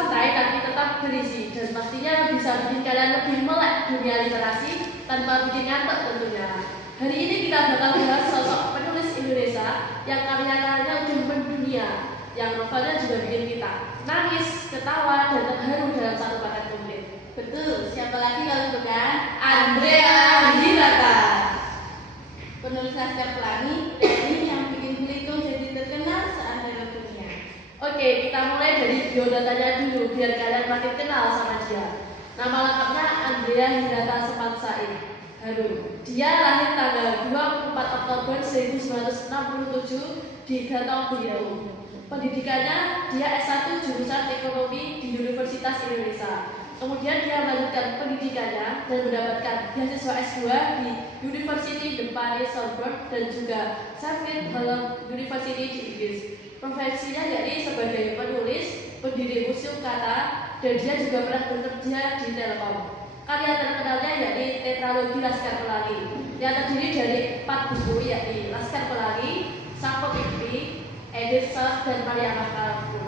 santai tapi tetap berisi, dan pastinya bisa bikin kalian lebih melek dunia literasi tanpa bikin ngantuk tentunya. Hari ini kita bakal bahas sosok penulis Indonesia yang karya-karyanya udah mendunia, yang novelnya juga bikin kita nangis, ketawa, dan terharu dalam satu paket komplit. Betul, siapa lagi kalau bukan Andrea Hirata, penulis Laskar Pelangi dari yang bikin Belitung jadi terkenal seantero dunia. Oke, kita mulai dari biodatanya dulu biar kalian makin kenal sama dia. Nama lengkapnya Andrea Hirata Semansain Harun. Dia lahir tanggal 24 Oktober 1967 di Gatong Belitung. Pendidikannya dia S1 jurusan Ekonomi di Universitas Indonesia. Kemudian dia melanjutkan pendidikannya dan mendapatkan beasiswa S2 di University de Paris Sorbonne dan juga Sheffield Hallam University di Inggris. Profesinya yakni sebagai penulis, pendiri museum kata, dan dia juga pernah bekerja di Telkom. Karya terkenalnya yakni tetralogi Laskar Pelangi yang terdiri dari 4 buku yakni Laskar Pelangi, Sang Pemimpi, Edith Saf, dan Maria Makalku.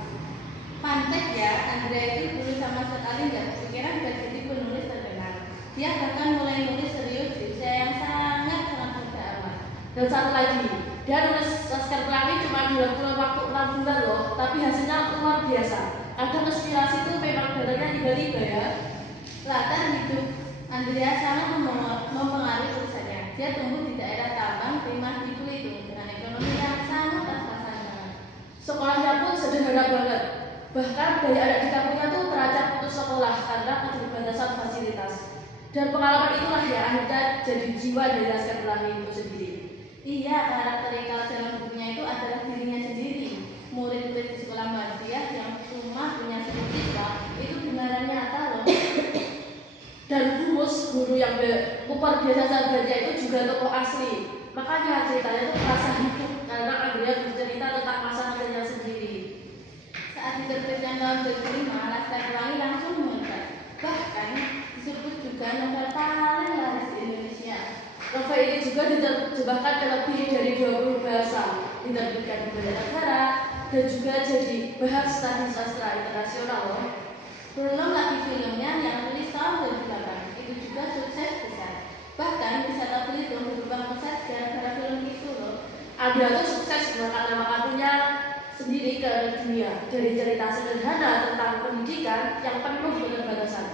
Pantek ya, Andrea itu dulu sama sekali nggak kepikiran buat jadi penulis terkenal. Dia bahkan mulai nulis serius di usia yang sangat muda amat. Dan satu lagi, dia nulis Laskar Pelangi cuma dalam kurun waktu 6 bulan loh, tapi hasilnya luar biasa. Kadang inspirasi itu memang datangnya tiba-tiba ya. Latar hidup Andrea sangat mempengaruhi tulisannya. Dia tumbuh di daerah Tambang, Timah di Belitung dengan ekonomi yang sangat pas-pasan banget. Sekolahnya pun sederhana banget. Bahkan banyak anak di kampungnya tuh terancam putus sekolah karena keterbatasan fasilitas. Dan pengalaman itulah yang akhirnya jadi jiwa dari Laskar Pelangi itu sendiri. Iya, karakter dalam bukunya itu adalah dirinya sendiri. Murid-murid di sekolah Madiyah yang cuma punya 10 siswa itu beneran nyata loh. Dan Bumus, guru yang luar biasa sahabatnya itu juga tokoh asli. Makanya ceritanya itu terasa hidup karena Andrea bercerita tentang masa kecilnya sendiri. Saat diterbitkan tahun 2005, Laskar Pelangi langsung meledak. Bahkan disebut juga novel paling laris di Indonesia. Novel ini juga diterjemahkan ke lebih dari 20 bahasa, diterbitkan di banyak negara, dan juga jadi bahan studi sastra internasional loh. Belum lagi filmnya yang rilis tahun 2008, itu juga sukses besar. Bahkan wisata Belitung berkembang pesat gara-gara film itu loh. Andrea tuh sukses mengangkat nama kartunya sendiri ke dunia dari cerita sederhana tentang pendidikan yang penuh keterbatasan.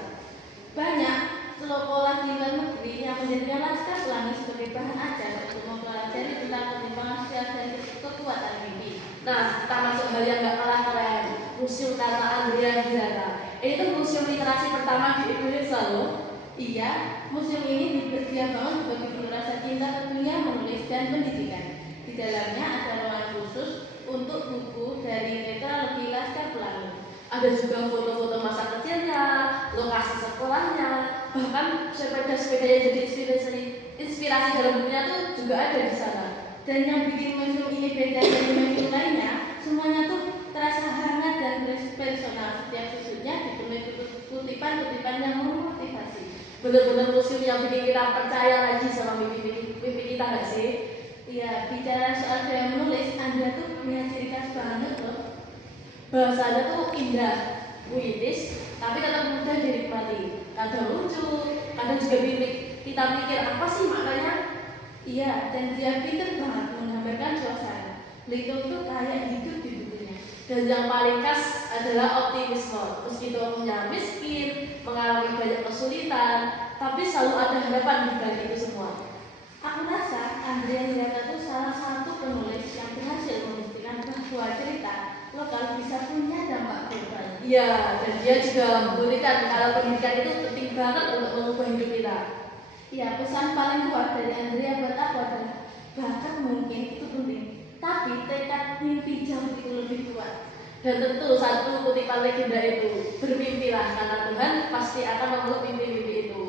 Banyak sekolah di luar negeri yang menjadikan Laskar Pelangi sebagai bahan ajar untuk mempelajari tentang pertimbangan sosial dan kekuatan mimpi. Nah, kita masuk hal yang gak kalah keren, Museum Kata Andrea Hirata. Ini tuh museum literasi pertama di Indonesia loh. Iya, museum ini dibangun sebagai rasa cinta ke dunia menulis dan pendidikan. Di dalamnya ada ruangan khusus untuk buku dari tetralogi Laskar Pelangi. Ada juga foto-foto masa kecilnya, lokasi sekolahnya, bahkan sepeda-sepedanya jadi inspirasi dalam bukunya tuh juga ada di sana. Dan yang bikin museum ini beda dari museum lainnya, semuanya tuh terasa hangat dan personal. Setiap sudutnya dipenuhi kutipan-kutipan yang memotivasi. Bener-bener museum yang bikin kita percaya lagi sama mimpi kita nggak sih? Iya, bicara soal gaya menulis, Andrea tuh punya ciri khas banget loh. Bahasanya tuh indah, puitis, tapi tetap mudah dinikmati. Kadang lucu, kadang juga kita mikir apa sih maknanya? Iya, dan dia pintar banget menggambarkan suasana. Belitung tuh kayak hidup di bukunya. Dan yang paling khas adalah optimisme. Meski tokohnya miskin, mengalami banyak kesulitan, tapi selalu ada harapan di balik itu semua. Aku rasa Andrea Hirata itu salah satu penulis yang berhasil membuktikan bahwa cerita lokal bisa punya dampak global. Iya, dan dia juga membuktikan kalau pendidikan itu penting banget untuk mengubah hidup kita. Ya, pesan paling kuat dari Andrea buat aku adalah bakat mungkin itu penting, tapi tekad mimpi jauh itu lebih kuat. Dan tentu satu kutipan legenda itu, bermimpilah karena Tuhan pasti akan memeluk mimpi-mimpi itu.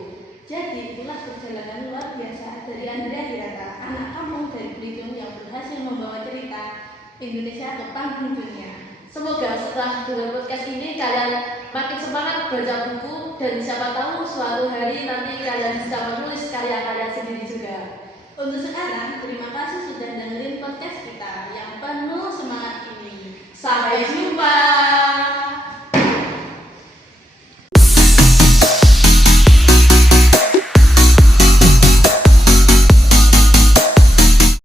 Jadi itulah perjalanan luar biasa dari Andrea Hirata, anak kampung dari Belitung yang berhasil membawa cerita Indonesia ke panggung dunia. Semoga setelah dengan podcast ini kalian makin semangat baca buku dan siapa tahu suatu hari nanti kalian bisa menulis karya-karya sendiri juga. Untuk sekarang, terima kasih sudah dengerin podcast kita yang penuh semangat ini. Sampai jumpa.